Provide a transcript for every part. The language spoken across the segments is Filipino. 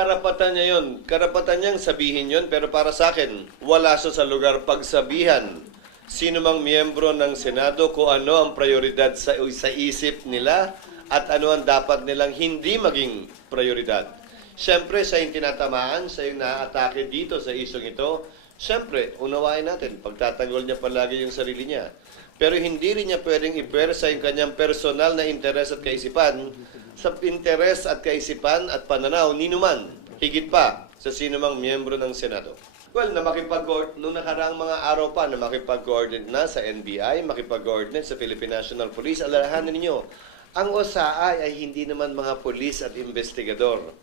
karapatan niya yun. Karapatan niyang sabihin yun, pero para sa akin, wala siya sa lugar pagsabihan. Sino mang miyembro ng Senado kung ano ang prioridad sa, sa isip nila at ano ang dapat nilang hindi maging prioridad. Siyempre, sa yung tinatamaan, sa yung naatake dito sa isyong ito, siyempre, unawain natin, pagtatanggol niya palagi yung sarili niya. Pero hindi rin niya pwedeng ipersa yung kanyang personal na interes at kaisipan sa interes at kaisipan at pananaw ni numan, higit pa sa sino mang miyembro ng Senado. Well, na makipag noong nakaraang mga araw pa na makipag-coordinate na sa NBI, makipag-coordinate sa Philippine National Police, alalahanin ninyo, ang OSAI ay hindi naman mga pulis at investigador.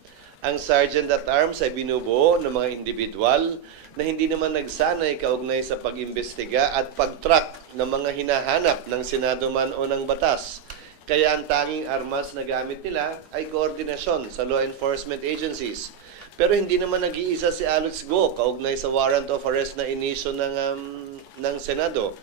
Ang Sergeant at Arms ay binubuo ng mga individual na hindi naman nagsanay kaugnay sa pag-imbestiga at pag-track ng mga hinahanap ng Senado man o ng batas. Kaya ang tanging armas na gamit nila ay koordinasyon sa law enforcement agencies. Pero hindi naman nag-iisa si Alex Go kaugnay sa warrant of arrest na inisyo ng, um, ng Senado.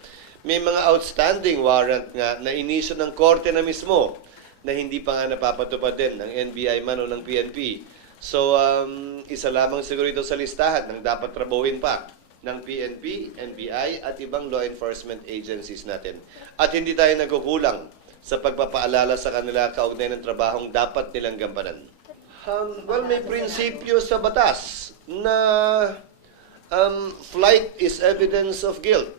May mga outstanding warrant nga na inisyo ng korte na mismo na hindi pa nga napapatupad din ng NBI man o ng PNP. So, um, isa lamang siguro ito sa listahan ng dapat trabuhin pa ng PNP, NBI at ibang law enforcement agencies natin. At hindi tayo nagkukulang sa pagpapaalala sa kanila kaugnay ng trabahong dapat nilang gampanan. Um, well, may prinsipyo sa batas na um, flight is evidence of guilt.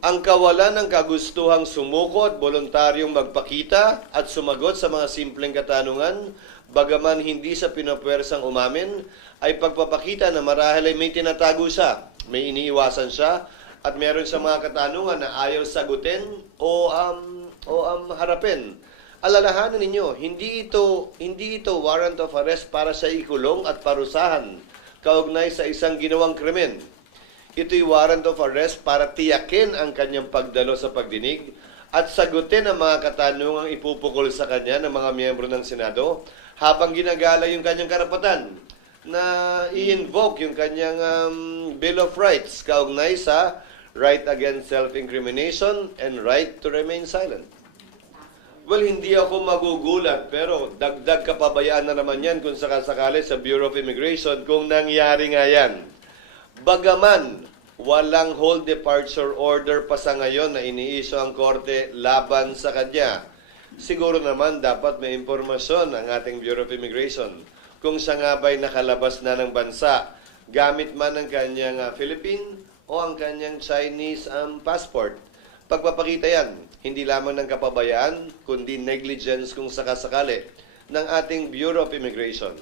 Ang kawalan ng kagustuhang sumuko at voluntaryong magpakita at sumagot sa mga simpleng katanungan, bagaman hindi sa pinapwersang umamin, ay pagpapakita na marahil ay may tinatago siya, may iniiwasan siya, at meron sa mga katanungan na ayaw sagutin o um, o um, harapin. Alalahanan ninyo, hindi ito hindi ito warrant of arrest para sa ikulong at parusahan kaugnay sa isang ginawang krimen. Ito'y warrant of arrest para tiyakin ang kanyang pagdalo sa pagdinig at sagutin ang mga katanungang ipupukol sa kanya ng mga miyembro ng Senado habang ginagala yung kanyang karapatan na i-invoke yung kanyang um, Bill of Rights kaugnay sa right against self-incrimination and right to remain silent. Well, hindi ako magugulat, pero dagdag kapabayaan na naman yan kung sakasakali sa Bureau of Immigration kung nangyari nga yan. Bagaman walang hold departure order pa sa ngayon na iniisyo ang korte laban sa kanya, siguro naman dapat may impormasyon ang ating Bureau of Immigration kung siya nga ba'y nakalabas na ng bansa gamit man ang kanyang ah, Philippine o ang kanyang Chinese um, passport. Pagpapakita yan, hindi lamang ng kapabayaan, kundi negligence kung sakasakali ng ating Bureau of Immigration.